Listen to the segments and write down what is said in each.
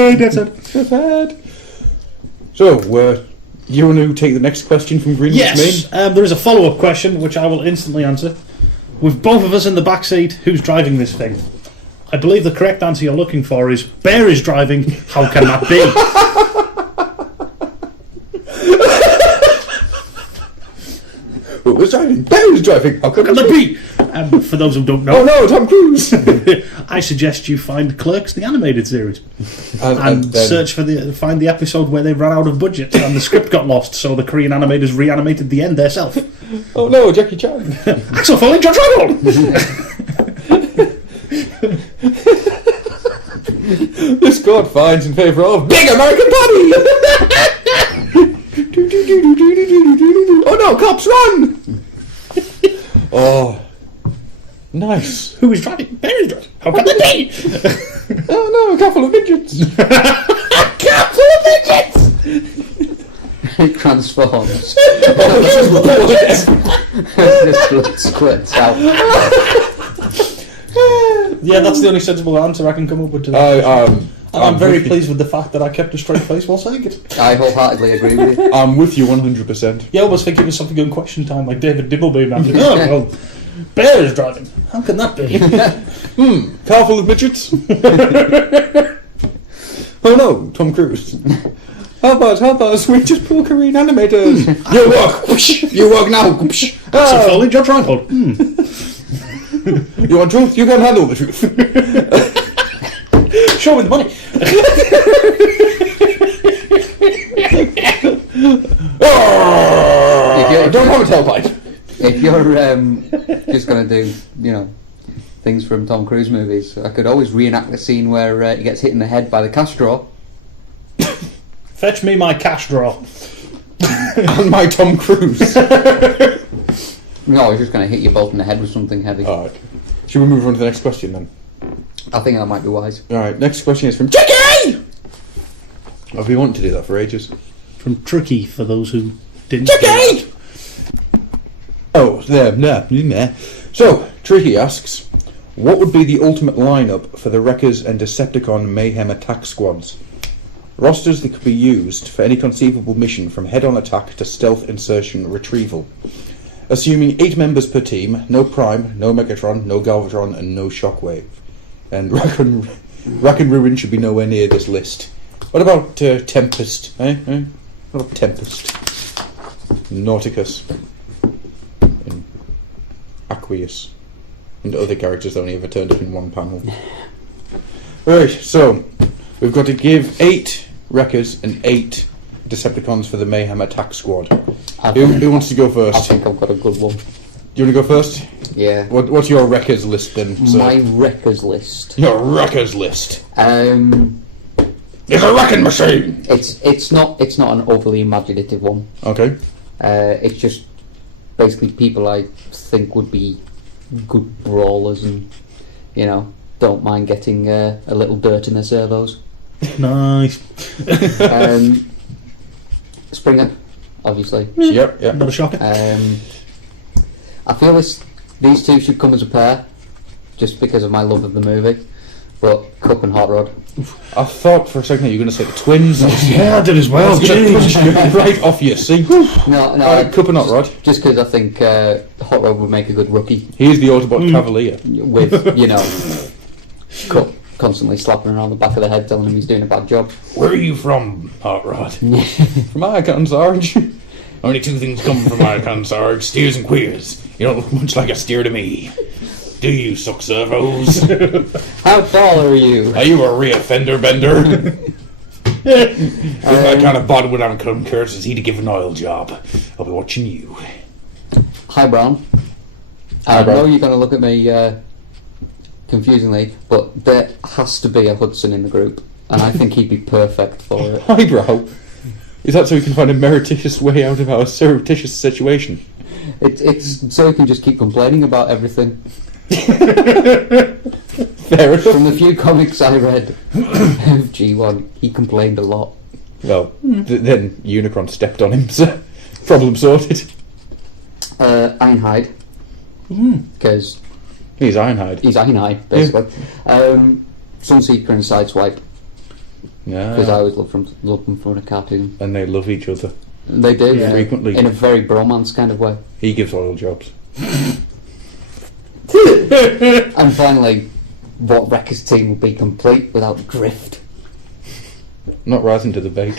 That's it. So, you want to take the next question from Greenwood's Yes, there is a follow-up question which I will instantly answer. With both of us in the back seat, who's driving this thing? I believe the correct answer you're looking for is Bear is driving. How can that be? Who was driving? Bear was driving. How can that be? For those who don't know, Oh no, Tom Cruise! I suggest you find Clerks, the animated series, and then, search for find the episode where they ran out of budget and the script got lost, so the Korean animators reanimated the end themselves. Oh no, Jackie Chan! Axel Foley, George Reynolds! This court finds in favour of Big American Body! Oh no, cops run! Oh, nice. Who is driving? Bear is driving. How can that be? Oh no, a couple of midgets. A couple of midgets! It transforms. Oh, Just blood squirts out. Yeah, that's the only sensible answer I can come up with today. I'm very pleased with the fact that I kept a straight face while saying it. I wholeheartedly agree with you. I'm with you 100%. Yeah, I almost think it was something in Question Time, like David Dibblebeam. I'm like, oh, well, Bear is driving. How can that be? Car full of midgets. Oh no, Tom Cruise. How about we just pull Korean animators? You walk. You walk now. Axel Foley, George Reynolds. You want truth? You can handle the truth. Show me the money. I don't have a tailpipe. If you're just going to do, things from Tom Cruise movies, I could always reenact the scene where he gets hit in the head by the cash drawer. Fetch me my cash drawer. And my Tom Cruise. No, I was just going to hit you both in the head with something heavy. Alright. Should we move on to the next question then? I think that might be wise. Alright, next question is from Chicky! I've been wanting to do that for ages. From Tricky, for those who didn't. Chicky! Oh, there, nah. So, Tricky asks, what would be the ultimate lineup for the Wreckers and Decepticon Mayhem attack squads? Rosters that could be used for any conceivable mission from head-on attack to stealth insertion retrieval. Assuming 8 members per team, no Prime, no Megatron, no Galvatron, and no Shockwave. And Rack and Ruin should be nowhere near this list. What about Tempest? What about Tempest? Nauticus. And Aqueous. And other characters that only ever turned up in one panel. Right, so we've got to give 8 Wreckers and 8 Decepticons for the Mayhem attack squad. Who wants to go first? I think I've got a good one. Do you want to go first? Yeah. What's your Wreckers list then? Sir? My Wreckers list. Your Wreckers list. It's a wrecking machine! It's not an overly imaginative one. Okay. It's just basically people I think would be good brawlers and, don't mind getting a little dirt in their servos. Nice. Springer, obviously. Yep. Not a shocker. I feel these two should come as a pair, just because of my love of the movie. But Cup and Hot Rod. I thought for a second you were going to say the twins. Yeah, I did as well. Right off your seat. No, Cup and Hot Rod. Just because I think Hot Rod would make a good rookie. He's the Autobot Cavalier. With, Cup constantly slapping around the back of the head telling him he's doing a bad job. Where are you from, Hot Rod? From Icon Sarge. Only 2 things come from Icon Sarge, steers and queers. You don't look much like a steer to me. Do you suck servos? How tall are you? Are you a rear-fender bender? If that kind of body would have come courtesy to give an oil job. I'll be watching you. Hi, Brown. I know you're going to look at me confusingly, but there has to be a Hudson in the group, and I think he'd be perfect for it. Highbrow? Is that so we can find a meretricious way out of our surreptitious situation? It's so he can just keep complaining about everything. Fair enough. From the few comics I read of G1, he complained a lot. Well, then Unicron stepped on him, so problem sorted. Ironhide. Because he's Ironhide. He's Ironhide, basically. Sunseeker and Sideswipe. because I always love them from a cartoon. And they love each other. They do, Yeah. Frequently. in a very bromance kind of way. He gives oil jobs. And finally, what Wrecker's team would be complete without Drift? Not rising to the bait.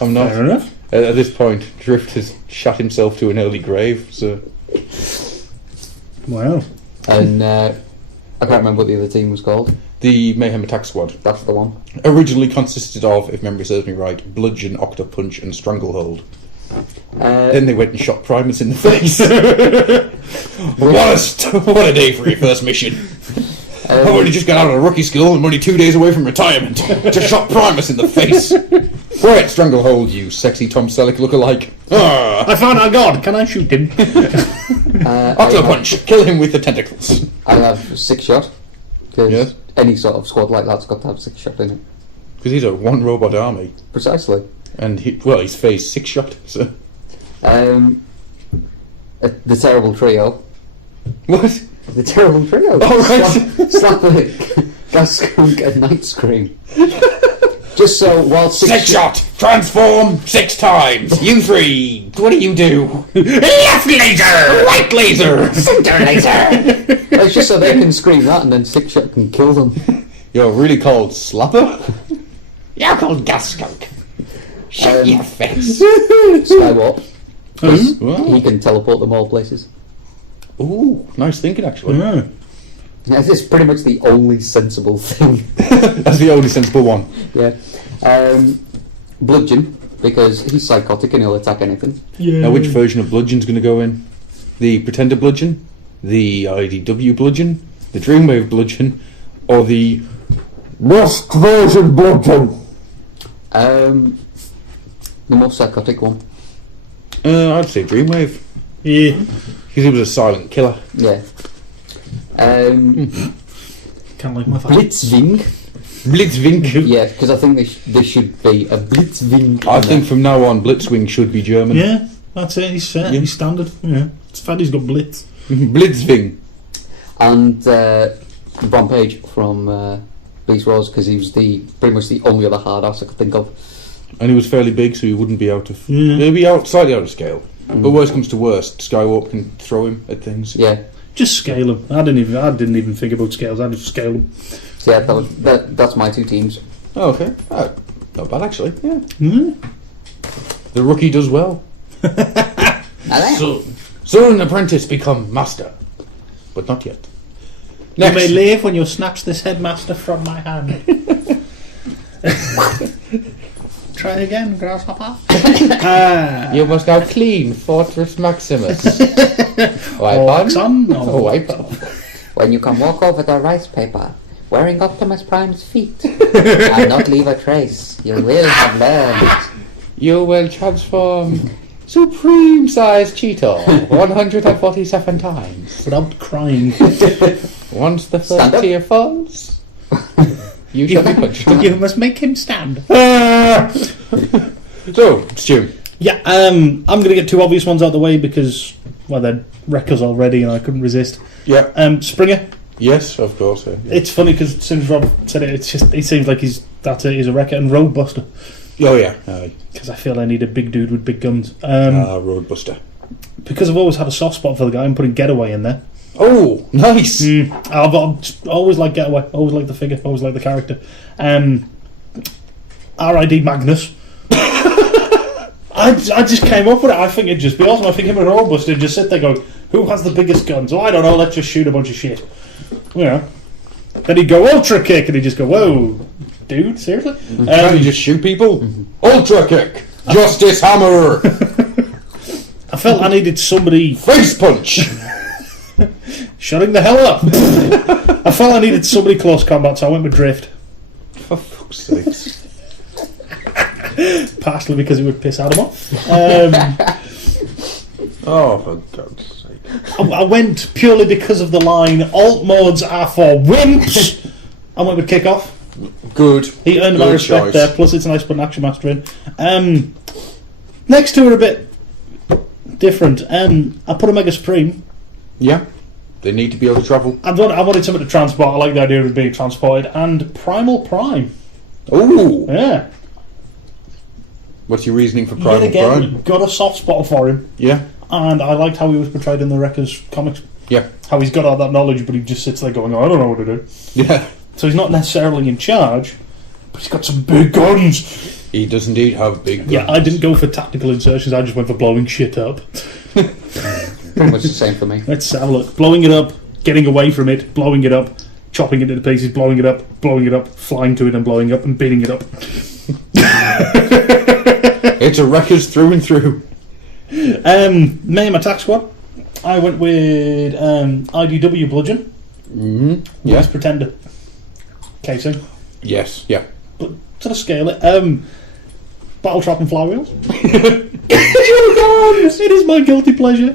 I'm not. Fair enough. At this point, Drift has shot himself to an early grave, so... Wow. And I can't remember what the other team was called. The Mayhem Attack Squad That's the one. originally consisted of, if memory serves me right, Bludgeon, Octopunch and Stranglehold. Then they went and shot Primus in the face. What a day for your first mission. I've only just got out of rookie school and I'm only 2 days away from retirement. Just shot Primus in the face. Right, Stranglehold, you sexy Tom Selleck lookalike. Ah, I found our god. Can I shoot him? Octopunch, kill him with the tentacles. I have 6 shot. Because Yes. any sort of squad like that's got to have 6 shot in it. Because he's a one robot army. Precisely. And he's phase 6 shot, so... The terrible trio. What? The terrible trio. Oh, right. Slapwick, Gasskunk and Night Scream. Just so while 6 shot! Transform 6 times! You 3! What do you do? Left laser! Right laser! Center laser! It's just so they can scream that and then 6 shot can kill them. You're really called Slapper? You're called Gas Skunk. Shut your face. Skywarp. 'Cause Wow. he can teleport them all places. Ooh, nice thinking actually. Yeah. Yeah, this is pretty much the only sensible thing. That's the only sensible one. Yeah. Bludgeon, because he's psychotic and he'll attack anything. Yeah. Now, which version of Bludgeon's going to go in? The Pretender Bludgeon? The IDW Bludgeon? The Dreamwave Bludgeon? Or the Worst version Bludgeon? The more psychotic one. I'd say Dreamwave. Yeah. Because he was a silent killer. Yeah. Kind of like my father. Blitzwing. Blitzwing. Yeah, because I think there should be a Blitzwing. I think from now on, Blitzwing should be German. Yeah, that's it. He's set. Yeah. He's standard. Yeah. It's fad. He's got blitz. Blitzwing. And Rampage from Beast Wars, because he was pretty much the only other hard ass I could think of. And he was fairly big, so he wouldn't be out of... Yeah. He'd be slightly out of scale. But worst comes to worst, Skywarp can throw him at things. Yeah. Just scale him. I didn't even think about scales. I just scale him. So yeah, that's my 2 teams. Oh, okay. Not bad, actually. Yeah. Mm. The rookie does well. Soon apprentice become master. But not yet. You Next. may leave when you snatch this headmaster from my hand. Try again, grasshopper. You must now clean Fortress Maximus. Wipe Hawks on. on. Oh, wipe up. When you can walk over the rice paper, wearing Optimus Prime's feet, and not leave a trace, you will have learned. You will transform Supreme Size Cheetor 147 times. Without crying. Once the Stand first up. tier falls, you shall be punched. You must make him stand. So, Stu. Yeah, I'm going to get 2 obvious ones out of the way because, well, they're wreckers already and I couldn't resist. Yeah. Springer. Yes, of course. Yeah. It's funny because as soon as Rob said it, it seems like he's a wrecker. And Roadbuster, Oh, yeah. Aye. because I feel I need a big dude with big guns. Roadbuster. Because I've always had a soft spot for the guy, I'm putting Getaway in there. Oh, nice. I've always liked Getaway, always liked the figure, always liked the character. R.I.D. Magnus. I just came up with it. I think it'd just be awesome. I think him and Roadbuster would just sit there going, who has the biggest guns? Oh, I don't know, let's just shoot a bunch of shit. You know. Then he'd go Ultra Kick and he'd just go, whoa, dude, seriously? Can you just shoot people? Ultra Kick. Justice Hammer. I felt I needed somebody Face Punch. shutting the hell up. I felt I needed somebody close combat, so I went with Drift. For fuck's sakes. Partially because it would piss Adam off. Oh, for God's sake. I went purely because of the line, alt modes are for wimps. I went with Kickoff. Good. He earned my Good respect choice. there, plus it's nice putting Action Master in. Next two are a bit different. I put Omega Supreme. Yeah. They need to be able to travel. I wanted something to transport. I like the idea of it being transported. And Primal Prime. Ooh! Yeah. What's your reasoning for Yet Primal again, Prime? got a soft spot for him. Yeah? And I liked how he was portrayed in the Wreckers comics. Yeah. How he's got all that knowledge, but he just sits there going, I don't know what to do. Yeah. So he's not necessarily in charge, but he's got some big guns. He does indeed have big guns. Yeah, I didn't go for tactical insertions, I just went for blowing shit up. Pretty much the same for me. Let's have a look. Blowing it up, getting away from it, blowing it up, chopping it into pieces, blowing it up, flying to it and blowing up and beating it up. It's a Wreckers through and through. Mayhem Attack Squad. I went with IDW Bludgeon. Mm-hmm. Yeah. Yeah. Pretender. Casing. Yes. Yeah. But to the scale it. Battle Trap and Flywheels. It is my guilty pleasure.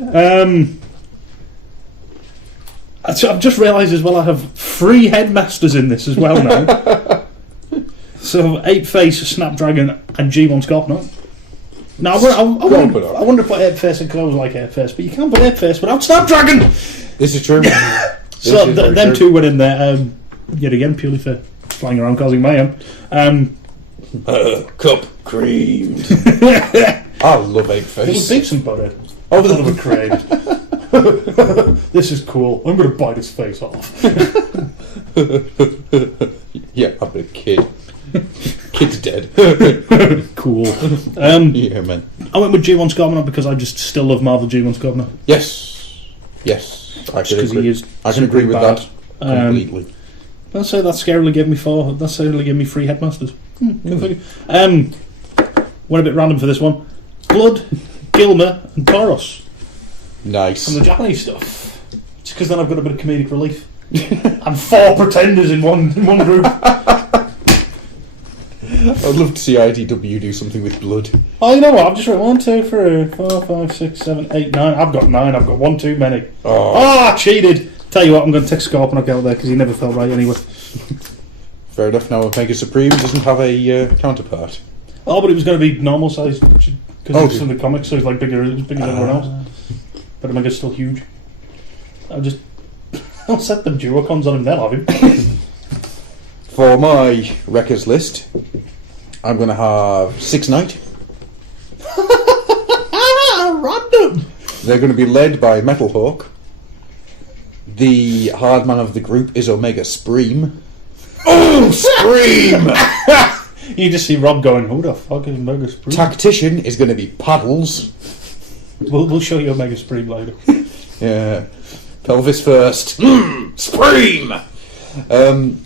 So I've just realised as well I have 3 headmasters in this as well now. So 8 Face, Snapdragon, and G1 Scorponok. Now I wonder to put 8 Face in clothes like 8 Face, but you can't put 8 Face without Snapdragon. This is true. So them 2 went in there. Yet again, purely for flying around causing mayhem. Cup creamed. I love 8 It was Face. decent, buddy. Oh, Son of a crane. This is cool. I'm going to bite his face off. Yeah, I'm a kid. Kid's dead. Cool. Yeah, man. I went with G1 Scorponok because I just still love Marvel G1 Scorponok. Yes. I can Because he agree. is I can agree with bad. that completely. Let's say that scarily gave me 4. That scarily gave me 3 headmasters. Went a bit random for this one. Blood, Gilmer, and Tauros Nice. from the Japanese stuff. Just because then I've got a bit of comedic relief. And 4 pretenders in one group. I'd love to see IDW do something with blood. Oh, you know what? I've just written 1, 2, 3, 4, 5, 6, 7, 8, 9. I've got 9. I've got 1 too many. Oh. I cheated. Tell you what, I'm going to take Scorponok out there because he never felt right anyway. Fair enough. Now Omega Supreme doesn't have a counterpart. Oh, but it was going to be normal size because it's Okay. from the comics, so it's like bigger, as big as everyone else. But Omega's still huge. I'll set them Duocons on him. They'll have him. For my Wreckers list, I'm going to have 6 Knight. Random. They're going to be led by Metal Hawk. The hard man of the group is Omega Supreme. Oh, Supreme! You just see Rob going, "Who the fuck is Omega Supreme?" Tactician is going to be Paddles. We'll show you Omega Supreme later. Yeah. Pelvis first. Supreme! Then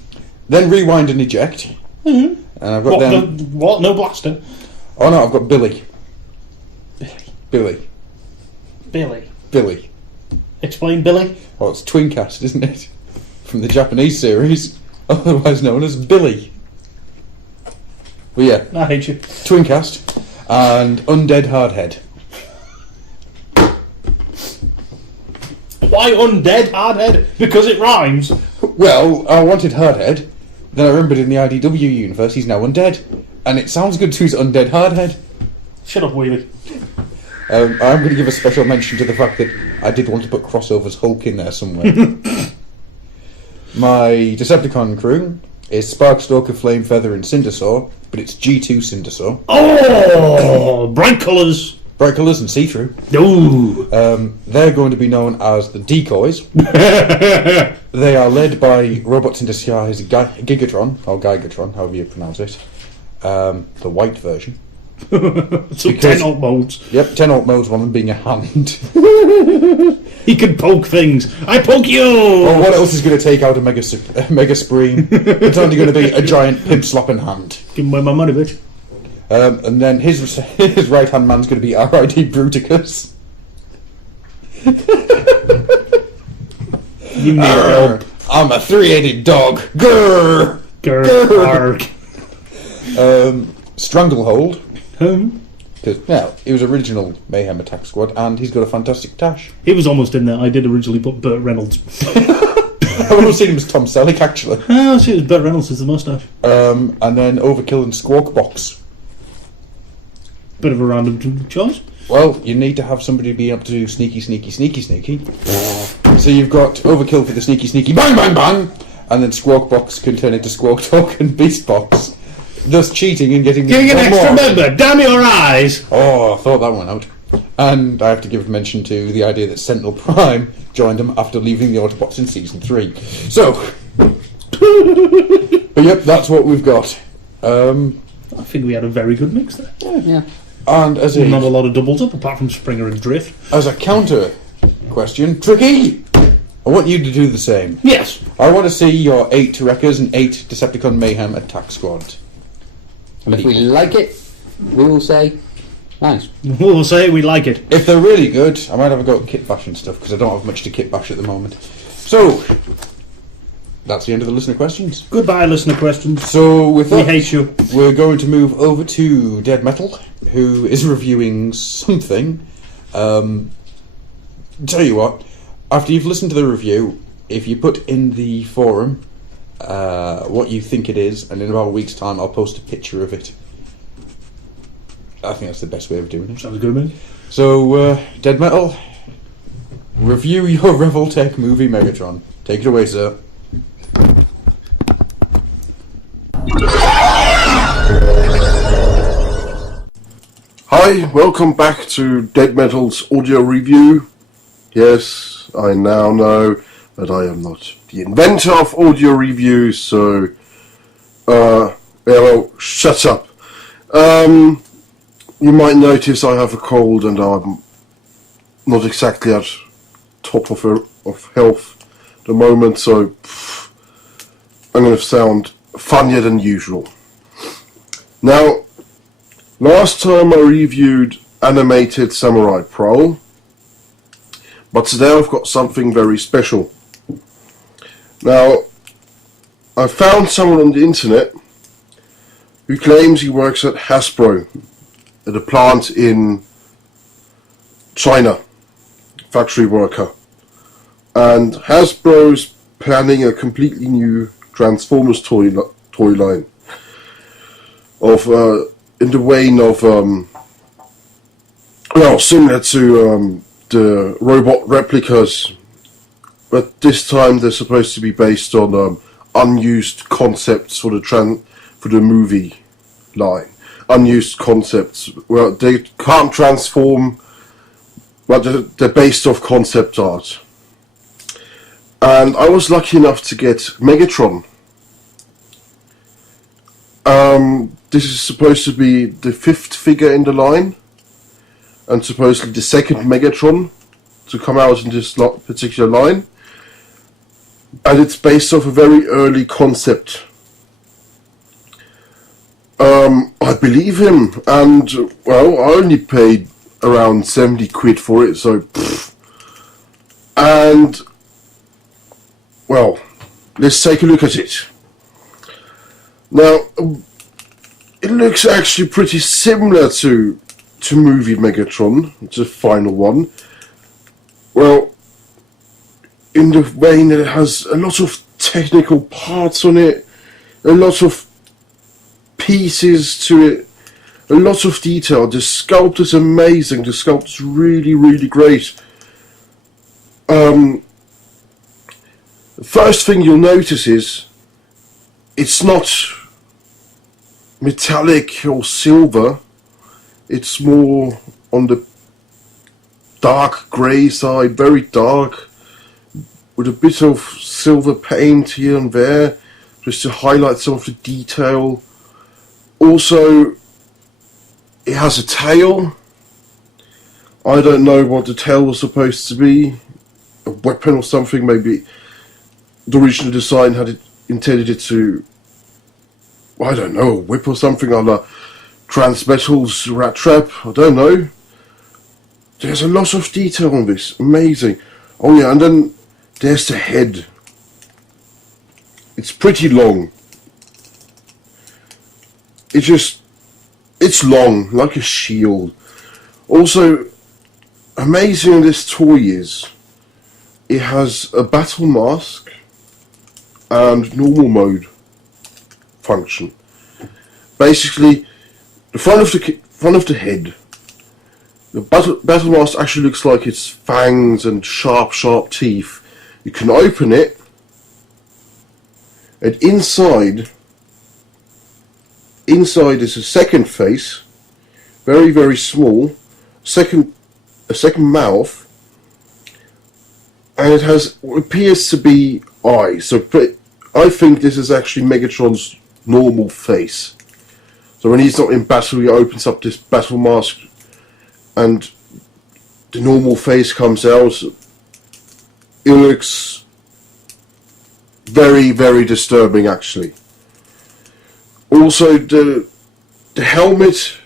rewind and eject. Mm-hmm. And I've got them. What? No blaster. Oh no, I've got Billy. Billy. Explain Billy. Well, it's Twincast, isn't it? From the Japanese series, otherwise known as Billy. But yeah, I hate you. Twincast and Undead Hardhead. Why undead hardhead? Because it rhymes. Well, I wanted Hardhead, then I remembered in the IDW universe he's now undead, and it sounds good to use Undead Hardhead. Shut up, Wheelie. I'm going to give a special mention to the fact that I did want to put Crossover's Hulk in there somewhere. My Decepticon crew is Sparkstalker, Flamefeather, and Cindersaw, but it's G2 Cindersaw. Oh, bright colours. Bright colours and see-through. Ooh. They're going to be known as the Decoys. They are led by Robots in Disguise Gigatron, or Gigatron, however you pronounce it. The white version. So 10 alt modes. Yep, 10 alt modes, one of them being a hand. He can poke things. I poke you! Well, what else is going to take out a Mega Supreme? It's only going to be a giant pimp-slopping hand. Give him away my money, bitch. And then his right-hand man's going to be R.I.D. Bruticus. You need help. I'm a 3-headed dog. Grrr! Grr. Stranglehold. Whom? Because, well, he was original Mayhem Attack Squad, and he's got a fantastic dash. He was almost in there. I did originally put Burt Reynolds. I've always seen him as Tom Selleck, actually. Oh, see, it was Burt Reynolds with the moustache. And then Overkill and Squawk Box. Bit of a random choice. Well, you need to have somebody be able to do sneaky. So you've got Overkill for the sneaky, bang, bang, bang! And then Squawk Box can turn into Squawk Talk and Beast Box thus cheating and getting Getting an one extra more. member. Damn your eyes. Oh, I thought that one out. And I have to give mention to the idea that Sentinel Prime joined them after leaving the Autobots in Season 3. So, but yep, that's what we've got. I think we had a very good mix there. Yeah. And as Not a a, lot of doubles up, apart from Springer and Drift. as a counter question, Tricky, I want you to do the same. Yes. I want to see your 8 Wreckers and 8 Decepticon Mayhem attack squad. And if we like it, we will say, nice. We'll say we like it. If they're really good, I might have a go at kit bash and stuff, because I don't have much to kit bash at the moment. So, that's the end of the listener questions. Goodbye, listener questions. So, with We that, hate you. we're going to move over to Dead Metal, who is reviewing something. Tell you what, after you've listened to the review, if you put in the forum what you think it is, and in about a week's time I'll post a picture of it. I think that's the best way of doing it. Sounds good, man. So, Dead Metal, review your Revoltech movie Megatron. Take it away, sir. Hi, welcome back to Dead Metal's audio review. Yes, I now know that I am not the inventor of audio reviews, so, well, shut up. You might notice I have a cold and I'm not exactly at top of health at the moment, so I'm going to sound funnier than usual. Now, last time I reviewed Animated Samurai Prowl, but today I've got something very special. Now, I found someone on the internet who claims he works at Hasbro, at a plant in China, factory worker. And Hasbro's planning a completely new Transformers toy line of in the vein of well, similar to the robot replicas, but this time they're supposed to be based on unused concepts for the movie line. Unused concepts. Well, they can't transform, but they're based off concept art. And I was lucky enough to get Megatron. This is supposed to be the 5th figure in the line, and supposedly the 2nd Megatron to come out in this particular line. And it's based off a very early concept. I believe him, and well, I only paid around 70 quid for it, so and well, let's take a look at it. Now, it looks actually pretty similar to movie Megatron, the final one. Well, in the vein that it has a lot of technical parts on it, a lot of pieces to it, a lot of detail. The sculpt is amazing. The sculpt is really, really great. The first thing you'll notice is it's not metallic or silver. It's more on the dark grey side, very dark, with a bit of silver paint here and there, just to highlight some of the detail. Also, it has a tail. I don't know what the tail was supposed to be. A weapon or something, maybe. The original design had it intended it to, I don't know, a whip or something, a la Transmetal's Rat Trap. I don't know. There's a lot of detail on this. Amazing. Oh yeah, and then there's the head. It's pretty long. It's long, like a shield. Also, amazing this toy is, it has a battle mask and normal mode function. Basically, the front of the head, the battle mask actually looks like it's fangs and sharp teeth. You can open it, and inside inside is a second face, very, very small, a second mouth, and it has what appears to be eyes. So I think this is actually Megatron's normal face. So when he's not in battle, he opens up this battle mask, and the normal face comes out. It looks very, very disturbing, actually. Also, the helmet.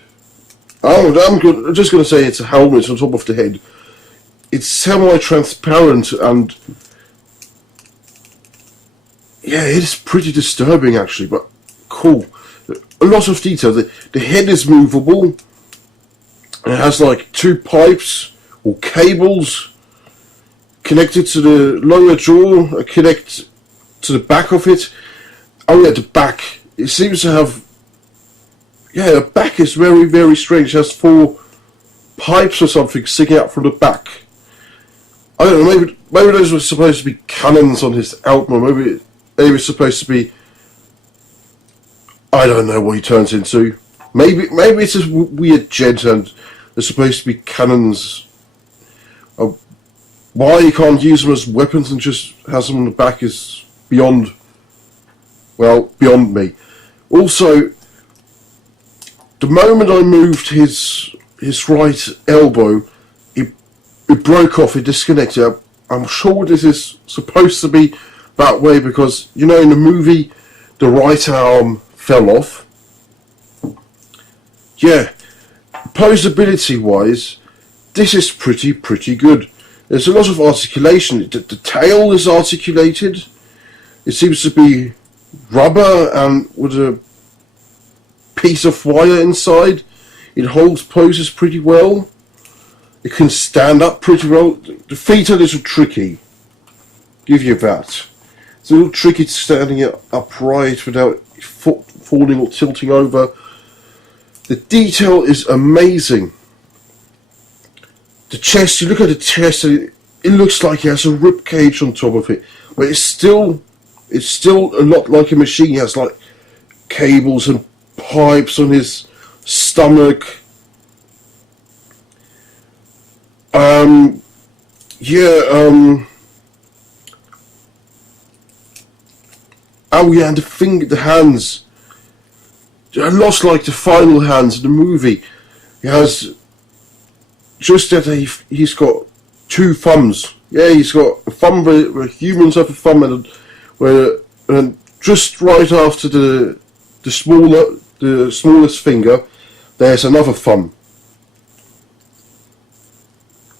Oh, I'm just going to say it's a helmet on top of the head. It's semi-transparent, and yeah, it is pretty disturbing, actually, but cool. A lot of detail. The head is movable. And it has like 2 pipes or cables connected to the lower jaw, connect to the back of it. Oh yeah, the back. It seems to have... Yeah, the back is very, very strange. It has 4 pipes or something sticking out from the back. I don't know, maybe those were supposed to be cannons on his outlaw. Maybe they were supposed to be... I don't know what he turns into. Maybe it's a weird jet and they're supposed to be cannons. Why he can't use them as weapons and just has them on the back is beyond me. Also, the moment I moved his right elbow, it broke off, it disconnected. I'm sure this is supposed to be that way because, you know, in the movie, the right arm fell off. Yeah, posability wise, this is pretty good. There's a lot of articulation. The tail is articulated. It seems to be rubber and with a piece of wire inside. It holds poses pretty well. It can stand up pretty well. The feet are a little tricky. Give you that. It's a little tricky standing it upright without falling or tilting over. The detail is amazing. The chest, you look at the chest, and it looks like it has a rib cage on top of it, but it's still a lot like a machine. It has like cables and pipes on his stomach. Oh yeah, and the hands. I lost like the final hands in the movie. He has just that he's got 2 thumbs. Yeah, he's got a thumb where humans have a thumb, and just right after the smallest finger, there's another thumb,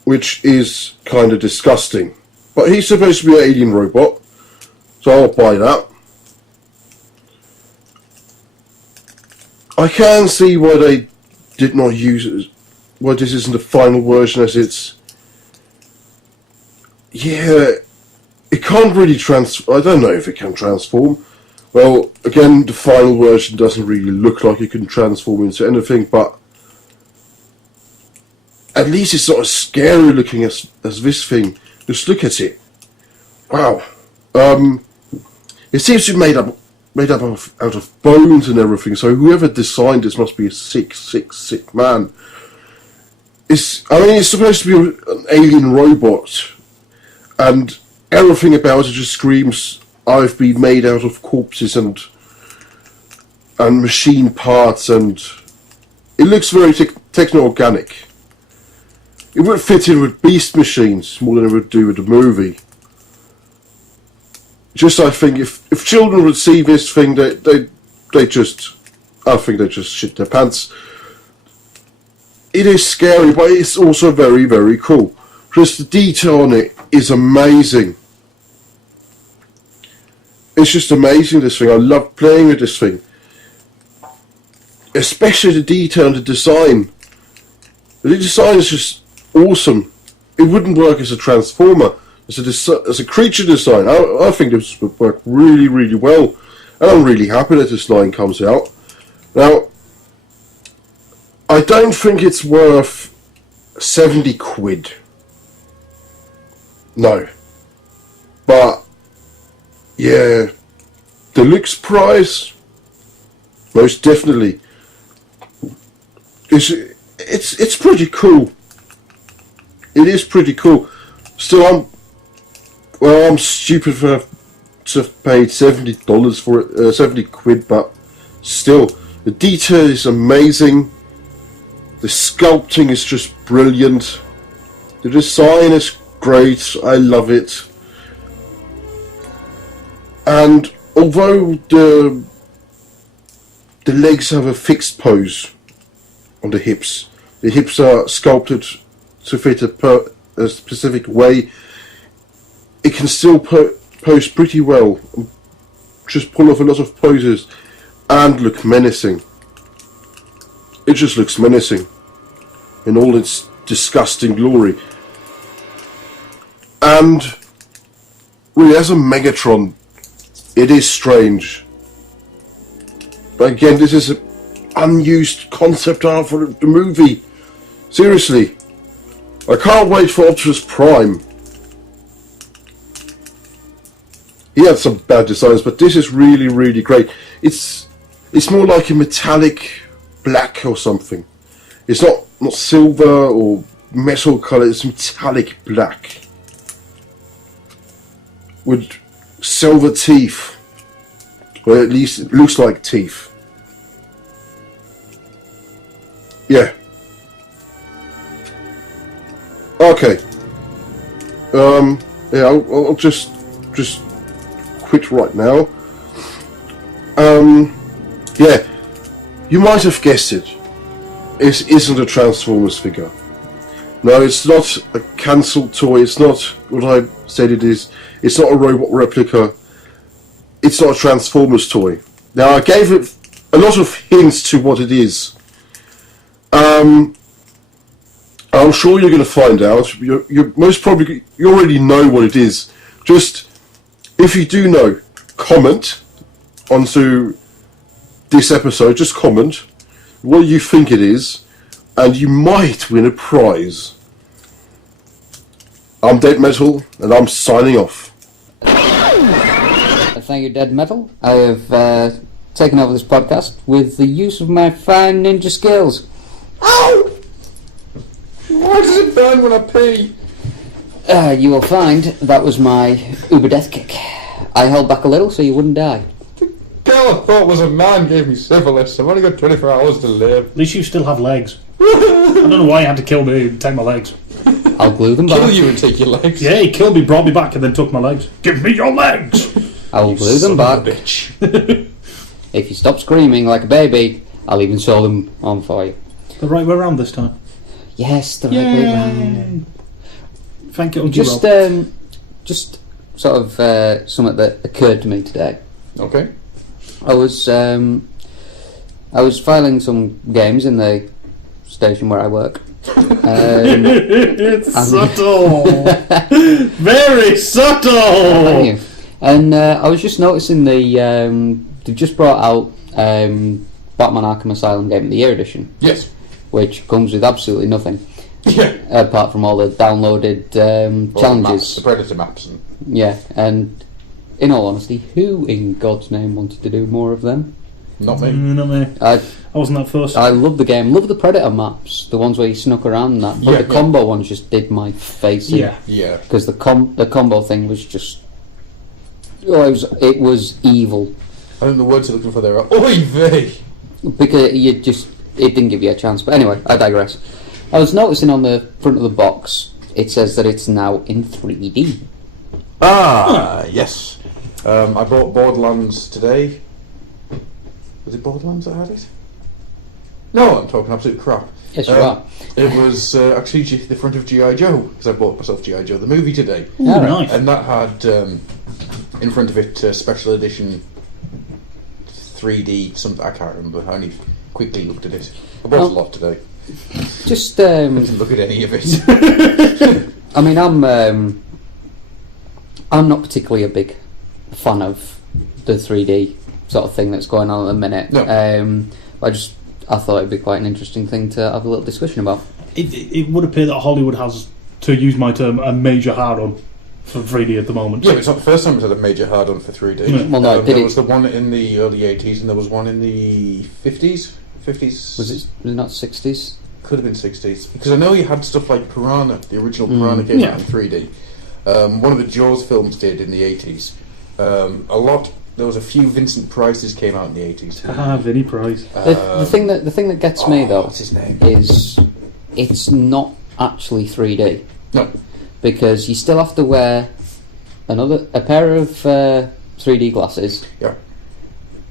which is kind of disgusting. But he's supposed to be an alien robot, so I'll buy that. I can see why they did not use it, why this isn't the final version, as it's... Yeah, it can't really I don't know if it can transform. Well, again, the final version doesn't really look like it can transform into anything, but at least it's not as scary looking as this thing. Just look at it. Wow. It seems to be made up out of bones and everything, so whoever designed this must be a sick man. It's supposed to be an alien robot, and everything about it just screams, I've been made out of corpses and machine parts, and it looks very techno-organic. It would fit in with Beast Machines more than it would do with the movie. Just, I think, if children would see this thing, they just shit their pants. It is scary, but it's also very, very cool. Just the detail on it is amazing. It's just amazing, this thing. I love playing with this thing. Especially the detail and the design. The design is just awesome. It wouldn't work as a transformer. As a creature design, I think this would work really, really well. And I'm really happy that this line comes out. Now, I don't think it's worth 70 quid. No. But, yeah, deluxe price, most definitely. It's pretty cool. It is pretty cool. Still, I'm stupid for to have paid $70 for it, 70 quid, but still, the detail is amazing. The sculpting is just brilliant. The design is great. I love it. And although the legs have a fixed pose on the hips are sculpted to fit a specific way, it can still pose pretty well. Just pull off a lot of poses and look menacing. It just looks menacing in all its disgusting glory. And really, as a Megatron, it is strange. But again, this is an unused concept art for the movie. Seriously. I can't wait for Optimus Prime. He had some bad designs, but this is really, really great. It's more like a metallic black or something. It's not silver or metal colour, it's metallic black. With silver teeth. Or at least it looks like teeth. Yeah. Okay. Yeah, I'll just quit right now. Yeah. You might have guessed it. It isn't a Transformers figure. No, it's not a cancelled toy. It's not what I said it is. It's not a robot replica. It's not a Transformers toy. Now, I gave it a lot of hints to what it is. I'm sure you're going to find out. You most probably you already know what it is. Just, if you do know, comment onto this episode. Just comment what you think it is, and you might win a prize. I'm Dead Metal, and I'm signing off. Thank you, Dead Metal. I have taken over this podcast with the use of my fine ninja skills. Ow! Why does it burn when I pee? You will find that was my uber death kick. I held back a little so you wouldn't die. The girl I thought was a man gave me syphilis. I've only got 24 hours to live. At least you still have legs. I don't know why you had to kill me and take my legs. I'll glue them back. Kill you and take your legs. Yeah, he killed me, brought me back, and then took my legs. Give me your legs! I will glue them back. Bitch. If you stop screaming like a baby, I'll even sew them on for you. The right way around this time. Yes, the right way round. Thank you, Just sort of something that occurred to me today. Okay. I was filing some games in the station where I work. It's subtle! Very subtle! Thank you. And I was just noticing they've just brought out Batman Arkham Asylum Game of the Year edition. Yes. Which comes with absolutely nothing. Yeah. Apart from all the downloaded challenges. The Predator maps. And yeah, and in all honesty, who in God's name wanted to do more of them? not me. Not me. I wasn't that first. I love the game. Love the Predator maps. The ones where you snuck around and that. But Yeah, the combo ones just did my face in. Yeah. Because the combo thing was just... Oh, it was evil. I think the words you're looking for there are Oy vey! Because it didn't give you a chance. But anyway, I digress. I was noticing on the front of the box, it says that it's now in 3D. Yes. I bought Borderlands today. Was it Borderlands that had it? No, I'm talking absolute crap. Yes, you are. It was actually the front of G.I. Joe, because I bought myself G.I. Joe the movie today. Ooh, nice. And that had in front of it special edition 3D something. I can't remember. I only quickly looked at it. I bought a lot today. Just I didn't look at any of it. I mean, I'm not particularly a big fan of the 3D sort of thing that's going on at the minute. No. I thought it'd be quite an interesting thing to have a little discussion about. It would appear that Hollywood has, to use my term, a major hard-on for 3D at the moment. Yeah, but it's not the first time it's had a major hard-on for 3D. Yeah. Well, no, did there it- was the one in the early 80s, and there was one in the 50s. 50s? Was it not 60s? Could have been 60s. Because I know you had stuff like Piranha. The original Piranha came Yeah. out in 3D. One of the Jaws films did in the 80s. There was a few Vincent Prices came out in the 80s. Vinny Price. The thing that gets me though What's his name? is it's not actually 3D No. because you still have to wear a pair of 3D glasses. Yeah.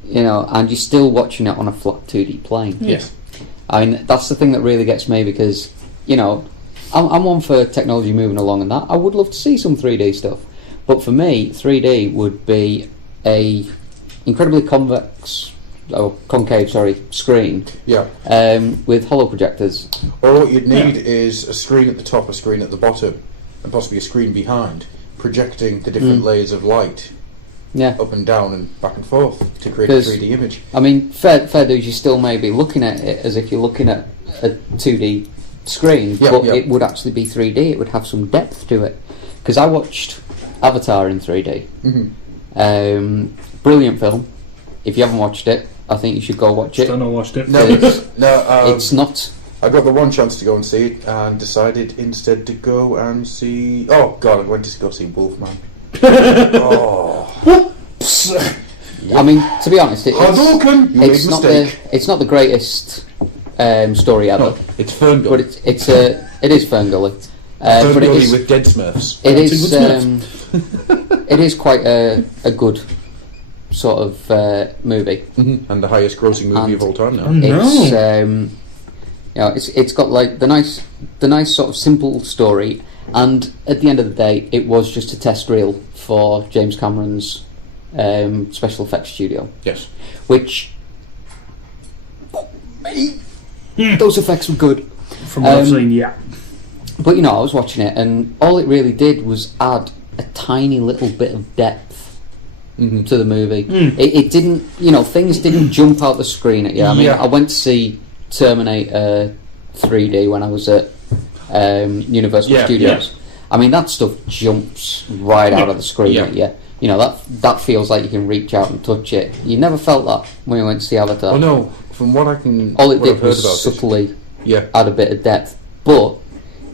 You know, and you're still watching it on a flat 2D plane. Yes. I mean, that's the thing that really gets me because, you know, I'm one for technology moving along and that. I would love to see some 3D stuff. But for me, 3D would be a incredibly concave screen Yeah. with hollow projectors. Or what you'd need is a screen at the top, a screen at the bottom, and possibly a screen behind, projecting the different layers of light Yeah. up and down and back and forth to create a 'Cause- 3D image. I mean, fair dues, you still may be looking at it as if you're looking at a 2D screen, Yeah, but yeah. it would actually be 3D. It would have some depth to it. Because I watched Avatar in 3D. Brilliant film. If you haven't watched it, I think you should go watch it. Still not watched it. No, It's- no. It's not. I got the one chance to go and see it, and decided instead to go and see. Oh God, I went to go see Wolfman. Oh, I mean, to be honest, Hadouken! You made a mistake. it's not the greatest story ever, It's Ferngully. but it is Ferngully. But it Ferngully is with dead Smurfs. it It's a is good it is quite a good sort of movie. And the highest grossing movie And- of all time now. It's you know, it's got like the nice sort of simple story, and at the end of the day, it was just a test reel for James Cameron's special effects studio, Yes. which those effects were good. From what I've seen, yeah. But you know, I was watching it, and all it really did was add a tiny little bit of depth to the movie. It didn't, you know, things didn't jump out the screen at you. I mean, Yeah. I went to see Terminator 3D when I was at Universal Yeah, Studios. I mean, that stuff jumps right out of the screen Yeah. at you. You know, that feels like you can reach out and touch it. You never felt that when we went to see Avatar. Oh no, from what I can, All it what I've did heard was about subtly Yeah. add a bit of depth, but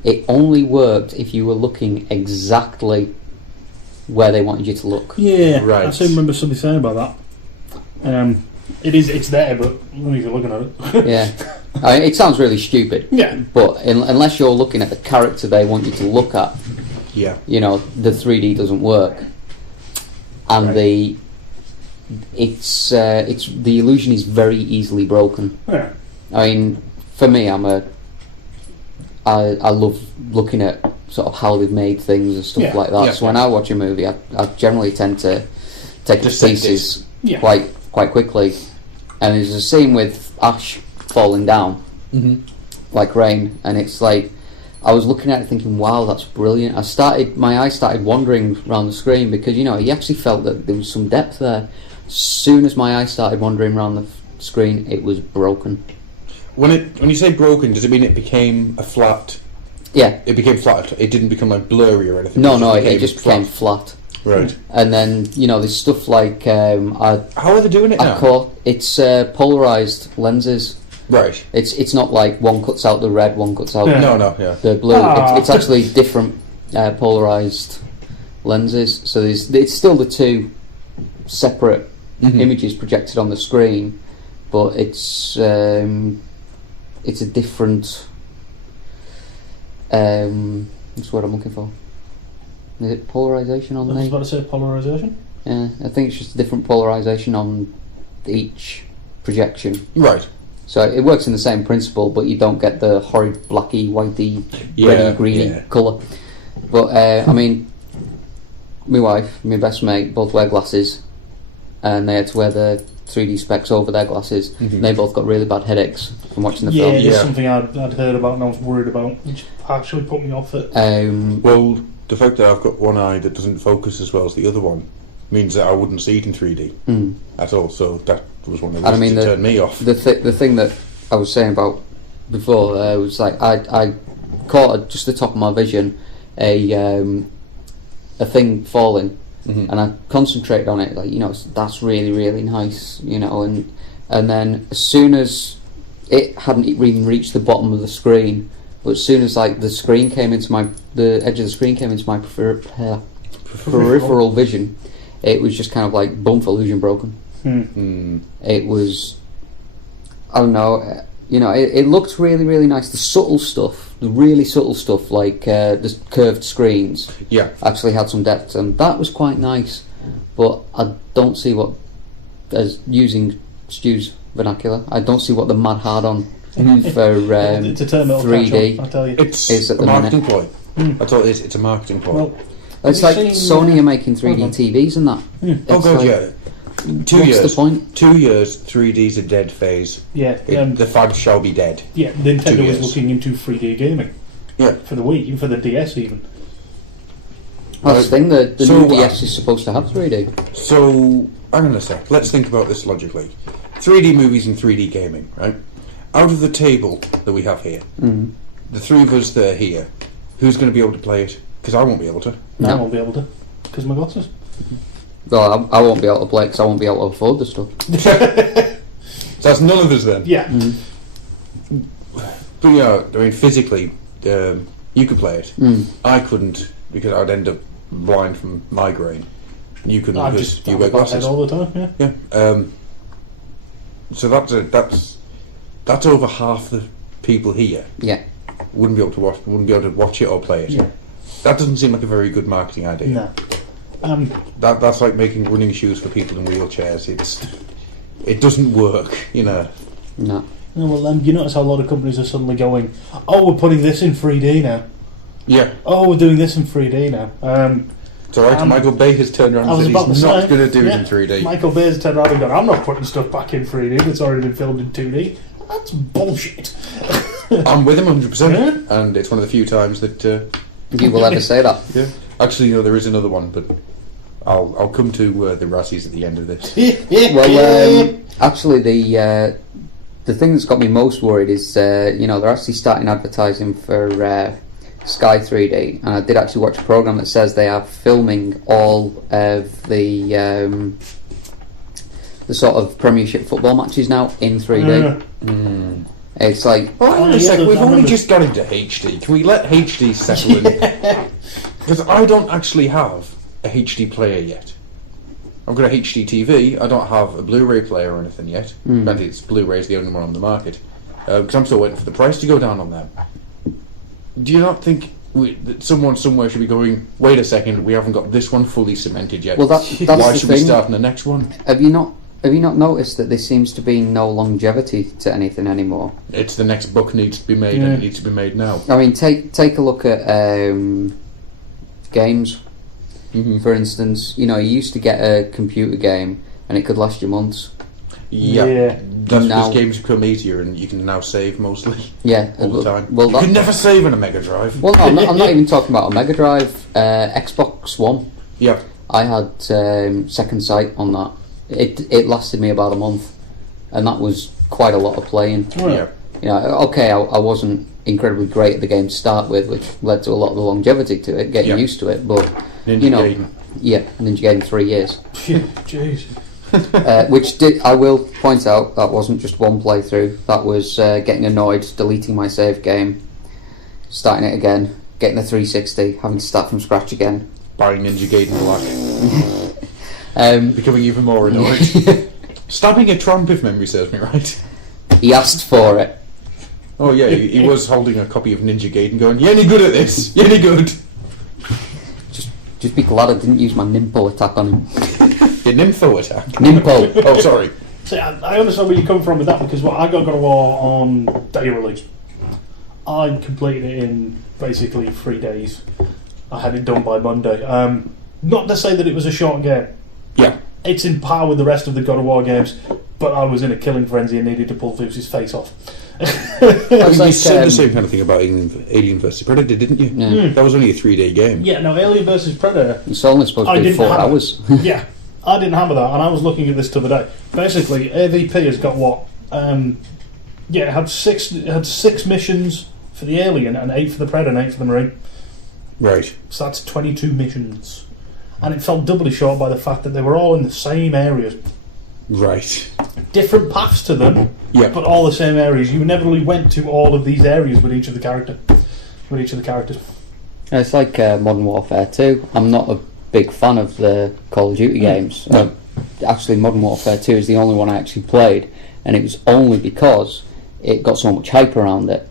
it only worked if you were looking exactly where they wanted you to look. Yeah, Right. I still remember somebody saying about that. It's there, but only if you're looking at it. Yeah, I mean, it sounds really stupid. Yeah. But unless you're looking at the character they want you to look at, Yeah. you know, the 3D doesn't work, and Right. it's the illusion is very easily broken. Yeah. I mean, for me, I love looking at sort of how they've made things and stuff Yeah, like that. yeah, So when I watch a movie, I generally tend to take it to Dissect it. pieces Yeah. quite quickly. And there's a scene with Ash falling down, like rain, and it's like I was looking at it thinking, "Wow, that's brilliant." My eyes started wandering around the screen because you know you actually felt that there was some depth there. As soon as my eyes started wandering around the screen, it was broken. When you say broken, does it mean it became a flat? Yeah. It became flat. It didn't become like blurry or anything. No, it just became flat. Right. And then you know there's stuff like How are they doing it now? it's polarized lenses. Right. It's not like one cuts out the red, one cuts out Yeah. No. Yeah. the blue. Ah. It's actually different polarized lenses. So it's still the two separate images projected on the screen, but it's a different. What's the word I'm looking for? Is it polarization on I was the? about to say polarization. Yeah, I think it's just a different polarization on each projection. Right. So it works in the same principle, but you don't get the horrid blacky, whitey, Yeah, reddy, greeny yeah. colour. But I mean, my wife, my best mate, both wear glasses, and they had to wear the 3D specs over their glasses. They both got really bad headaches from watching the Yeah, film. it's Yeah. something I'd heard about and I was worried about, which actually put me off it. Well, the fact that I've got one eye that doesn't focus as well as the other one means that I wouldn't see it in 3D at all. So that was one of the And I reasons mean, to turn me off. the thing that I was saying about before was like I caught at just the top of my vision a a thing falling, Mhm. and I concentrated on it. Like, that's really, really nice. And then as soon as it hadn't even reached the bottom of the screen, but as soon as like the edge of the screen came into my peripheral vision, it was just kind of like boom, illusion broken. It was, I don't know, it looked really, really nice. The really subtle stuff, like the curved screens, Yeah. actually had some depth, and that was quite nice. But I don't see what, as using Stu's vernacular, I don't see what the mad hard on for It's a term that'll catch 3D. on, I tell you. It's Is at a the marketing minute. ploy. That's all it is. It's a marketing ploy. Well, It's have like you seen, Sony are making 3D hold on. TVs and that. oh It's god, like, yeah. 2 what's years. the point? 2 years. 3D's a dead phase. yeah, The fad shall be dead. yeah, 2 Nintendo is years. looking into 3D gaming Yeah. for the Wii, for the DS even. That's the thing, the So, new DS is supposed to have 3D. So, hang on a sec. Let's think about this logically. 3D movies and 3D gaming, right? Out of the table that we have here, the three of us that are here, who's going to be able to play it? Because I won't be able to. I No. won't be able to, because my glasses. Well, I won't be able to play because I won't be able to afford the stuff. So that's none of us then. Yeah. But yeah, I mean, physically, you could play it. I couldn't because I'd end up blind from migraine. You couldn't I because just you wear my head glasses. all the time, yeah. Yeah. So that's over half the people here Yeah. wouldn't be able to watch it or play it. Yeah. That doesn't seem like a very good marketing idea. No. That's like making running shoes for people in wheelchairs. It doesn't work, No. No, well, you notice how a lot of companies are suddenly going, oh, we're putting this in 3D now. Yeah. Oh, we're doing this in 3D now. It's alright, Michael Bay has turned around I and was said about he's to not say, going to do yeah, it in 3D. Michael Bay's turned around and gone, I'm not putting stuff back in 3D that's already been filmed in 2D. That's bullshit. I'm with him 100%, Yeah. and it's one of the few times that. You will ever say that. Yeah. Actually, there is another one, but I'll come to the Razzies at the end of this. Well, actually, the thing that's got me most worried is, they're actually starting advertising for Sky 3D, and I did actually watch a program that says they are filming all of the sort of Premiership football matches now in 3D. It's like, Well, hang on a yeah, sec, we've I only remember. just got into HD. Can we let HD settle in? Because I don't actually have a HD player yet. I've got a HD TV. I don't have a Blu-ray player or anything yet. Granted, it's Blu-ray's the only one on the market. Because I'm still waiting for the price to go down on them. Do you not think that someone somewhere should be going, wait a second, we haven't got this one fully cemented yet. Well, that's Why the should we thing. start on the next one? Have you not noticed that there seems to be no longevity to anything anymore? It's the next book needs to be made, and it needs to be made now. I mean, take a look at games. For instance, you used to get a computer game and it could last you months. Yeah. Yeah. That's Now- because games become easier and you can now save mostly Yeah, all the time. Well, you can never save on a Mega Drive. well, no, I'm not even talking about a Mega Drive. Xbox One. Yeah. I had Second Sight on that. It lasted me about a month, and that was quite a lot of playing. Yeah. Okay, I wasn't incredibly great at the game to start with, which led to a lot of the longevity to it, getting Yeah. used to it. But Ninja Gaiden. yeah, Ninja Gaiden 3 years. Jeez. Which I will point out, that wasn't just one playthrough. That was getting annoyed, deleting my save game, starting it again, getting the 360, having to start from scratch again. Buying Ninja Gaiden Black. Um, Becoming even more annoyed. Stabbing a tramp, if memory serves me right. he asked for it. Oh yeah, he was holding a copy of Ninja Gaiden going, you any good at this? You any good? Just be glad I didn't use my Nimpo attack on him. Your Nympho attack. Nimpo. Oh, sorry. See, I understand where you come from with that because I got God of War on day of release. I completed it in basically 3 days. I had it done by Monday. Not to say that it was a short game. Yeah. It's in par with the rest of the God of War games, but I was in a killing frenzy and needed to pull Zeus's face off. That's You like, said the same kind of thing about Alien vs Predator, didn't you? Yeah. That was only a 3-day game. Yeah, no, Alien vs Predator. It's only supposed I to be didn't 4 have hours. Yeah, I didn't hammer that, and I was looking at this the other day. Basically, AVP has got what? It had six missions for the Alien and 8 for the Predator and 8 for the Marine. Right. So that's 22 missions. And it felt doubly short by the fact that they were all in the same areas. Right. Different paths to them, Yeah. but all the same areas. You inevitably went to all of these areas with each of the characters. It's like Modern Warfare 2. I'm not a big fan of the Call of Duty games. Actually, Modern Warfare 2 is the only one I actually played, and it was only because it got so much hype around it.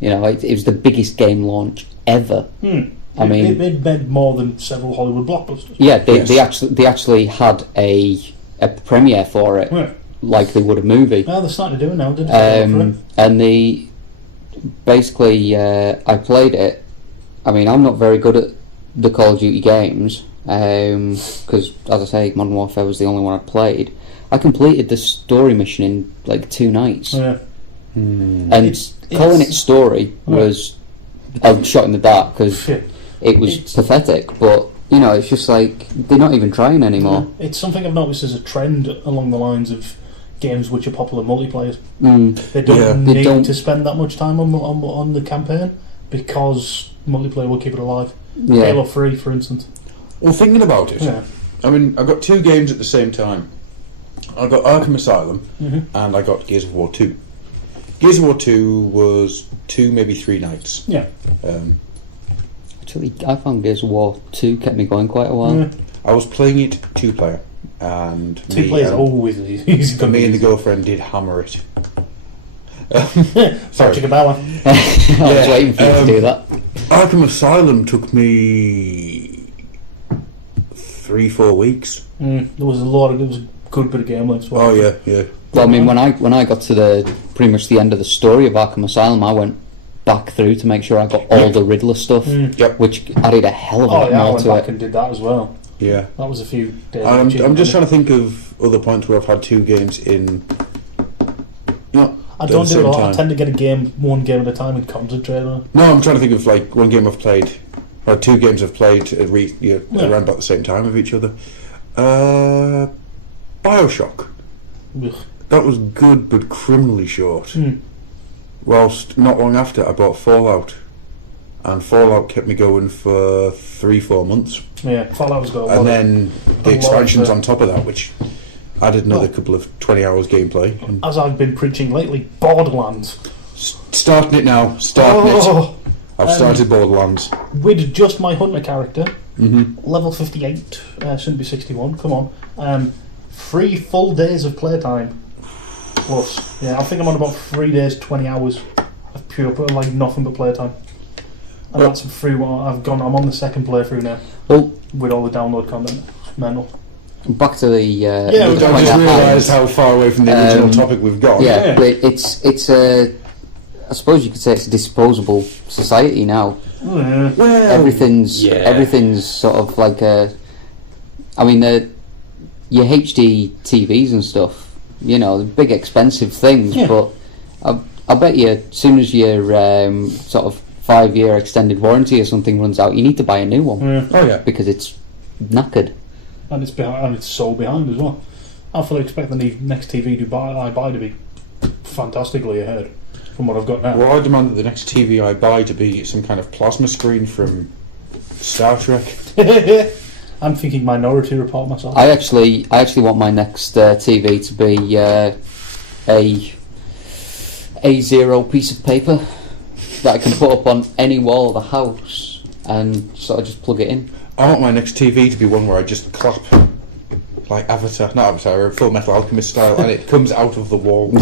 You know, it was the biggest game launch ever. I mean, it made more than several Hollywood blockbusters. yeah, Yes. they actually had a premiere for it, Yeah. like they would a movie. Well, they're starting to do it now, didn't they? And basically, I played it. I mean, I'm not very good at the Call of Duty games because, as I say, Modern Warfare was the only one I played. I completed the story mission in like 2 nights, Yeah. and It's- calling it story was a shot in the dark because Shit. it was It's- pathetic. But you know, it's just like they're not even trying anymore. It's something I've noticed as a trend along the lines of games which are popular multiplayers. Mm. They don't Yeah. need They don't- to spend that much time on the campaign because multiplayer will keep it alive. Yeah, Halo 3, for instance. Well, thinking about it, Yeah. I mean, I got 2 games at the same time. I got Arkham Asylum Mhm. and I got Gears of War 2. Gears of War 2 was 2, maybe 3 nights. Yeah. actually, I found Gears of War 2 kept me going quite a while. Yeah. I was playing it 2-player, and Two me players and, always easy to me and the use. girlfriend did hammer it. Sorry. Chicabella. I was waiting for you to do that. Arkham Asylum took me 3-4 weeks. There was a good bit of game length. Oh yeah, yeah. Well, I mean, when I got to the pretty much the end of the story of Arkham Asylum, I went back through to make sure I got all the Riddler stuff, Yep. which added a hell of a Oh lot yeah, I more went to back it. and did that as well. Yeah. That was a few days. I'm just trying to think of other points where I've had 2 games in. I at don't the do it a same lot. I time. tend to get one game at a time and concentrate on it. No, I'm trying to think of like one game I've played, or 2 games I've played Yeah. around about the same time of each other. Bioshock. Ugh. That was good, but criminally short. Hmm. Whilst not long after, I bought Fallout, and Fallout kept me going for 3-4 months, Yeah, Fallout's got a lot and of- then the lot expansions of, on top of that, which added another Well- couple of 20 hours gameplay. And as I've been preaching lately, Borderlands. starting it now. Starting it. Oh, I've started Borderlands. with just my hunter character, Mm-hmm. level 58, soon to be 61. Come on, 3 full days of playtime. Plus, yeah, I think I'm on about 3 days, 20 hours of pure, like nothing but playtime. And Well- that's free. I'm on the 2nd playthrough now Well, with all the download content. Mental. back to the Yeah, the we point I just at hand. realised how far away from the original Um, topic we've got. Yeah, Yeah. but it's a. I suppose you could say it's a disposable society now. Yeah. Well, Everything's yeah. everything's sort of like a. I mean, your HD TVs and stuff. You know, the big expensive things, Yeah. but I bet you, as soon as your sort of 5-year extended warranty or something runs out, you need to buy a new one Yeah. Oh yeah. because it's knackered. And it's behind, and it's so behind as well. I fully expect the next TV I buy to be fantastically ahead from what I've got now. Well, I demand that the next TV I buy to be some kind of plasma screen from Star Trek. I'm thinking Minority Report myself. I actually want my next TV to be a A0 piece of paper that I can put up on any wall of the house and sort of just plug it in. I want my next TV to be one where I just clap, like not Avatar, Full Metal Alchemist style, and it comes out of the wall.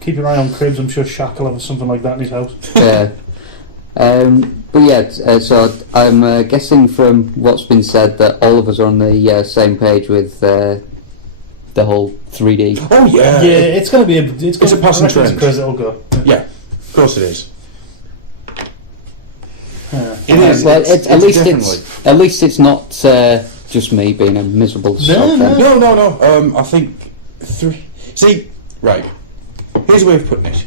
Keep your eye on Cribs. I'm sure Shaq will have something like that in his house. Yeah. But yeah, so I'm guessing from what's been said that all of us are on the same page with the whole 3D. Oh yeah. Yeah, it's going to be a passing I reckon trend. Chris, it'll go. Yeah, of course it is. Yeah. It is. Well, it's at least definitely. at least it's not just me being a miserable sod. no. No. I think See, right. Here's a way of putting it.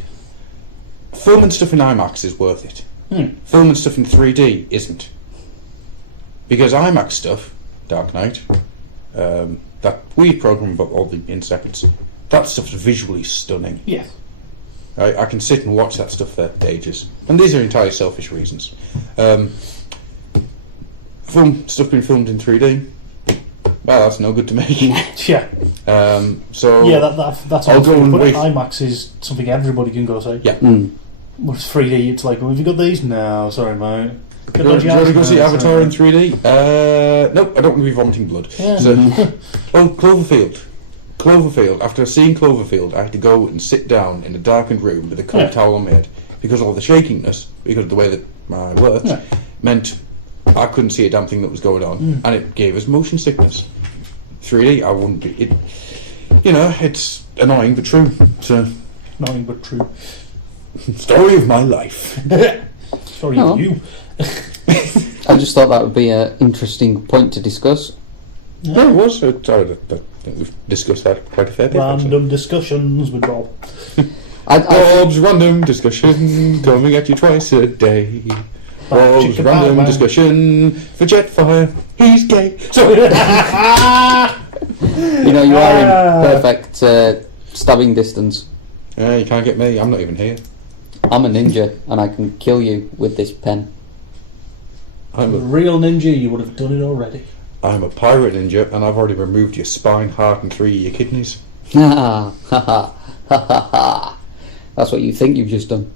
Filming stuff in IMAX is worth it. Filming stuff in 3D isn't. Because IMAX stuff, Dark Knight, that weird program about all the insects, that stuff's visually stunning. Yes. I can sit and watch that stuff for ages. And these are entirely selfish reasons. Stuff being filmed in 3D, well, that's no good to me. Yeah. So Yeah, that's I'll all. go and But wait. IMAX is something everybody can go see. Yeah. Whereas 3D, it's like, well, have you got these? No, sorry, mate. Do you want to go see Avatar in 3D? Nope, I don't want to be vomiting blood. Yeah. So, Cloverfield. After seeing Cloverfield, I had to go and sit down in a darkened room with a cold towel on my head because of all the shakiness, because of the way that I worked, meant I couldn't see a damn thing that was going on, and it gave us motion sickness. 3D, I wouldn't be. It's annoying but true. So, Annoying but true. story of my life. Story Oh. of you. I just thought that would be an interesting point to discuss. No, it was. I think we've discussed that quite a fair bit. actually. Random discussions with Bob. Bob's random discussion coming at you twice a day. Bob's Chicken random pie, man. discussion for Jetfire. He's gay. So You know, you are in perfect stabbing distance. you can't get me. I'm not even here. I'm a ninja, and I can kill you with this pen. A real ninja, you would have done it already. I'm a pirate ninja, and I've already removed your spine, heart, and 3 of your kidneys. Ha ha ha ha ha. That's what you think you've just done.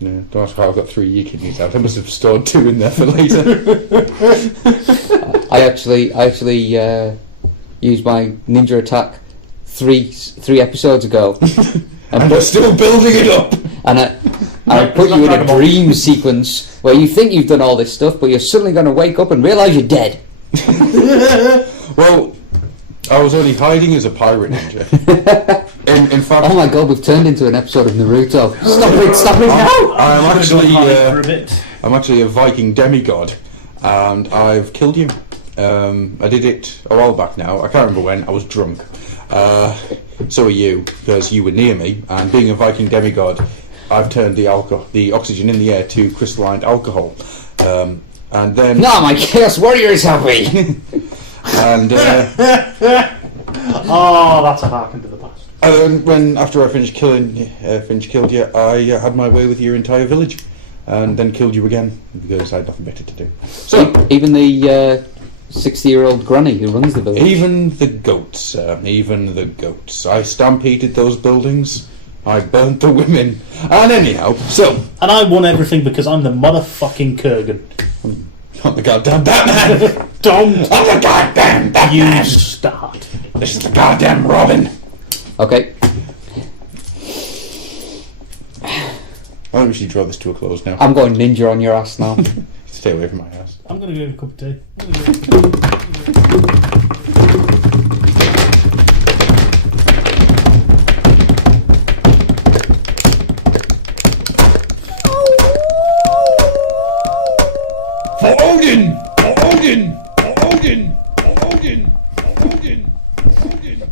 No, don't ask how I've got 3 of your kidneys out. I must have stored 2 in there for later. I actually used my ninja attack three episodes ago, and we're still building it up. and I put you in a dream sequence where you think you've done all this stuff, but you're suddenly going to wake up and realise you're dead. Well, I was only hiding as a pirate ninja. In fact, Oh my god, we've turned into an episode of Naruto. Stop it now! I'm actually a Viking demigod, and I've killed you. I did it a while back now. I can't remember when. I was drunk. So are you, because you were near me. And being a Viking demigod, I've turned the oxygen in the air to crystalline alcohol. And then No, my Chaos Warriors have me! and Oh, that's a harken to the past. after I finished killed you, I had my way with your entire village, and then killed you again because I had nothing better to do. So Even the 60-year-old granny who runs the village. even the goats, even the goats. I stampeded those buildings. I burnt the women. And anyhow, so And I won everything because I'm the motherfucking Kurgan. I'm the goddamn Batman. Don't I'm the goddamn you Batman. start. This is the goddamn Robin. Okay. I think we should draw this to a close now. I'm going ninja on your ass now. Stay away from my ass. I'm going to get a cup of tea. For Odin! For Odin! For Odin! For Odin! For Odin! For Odin!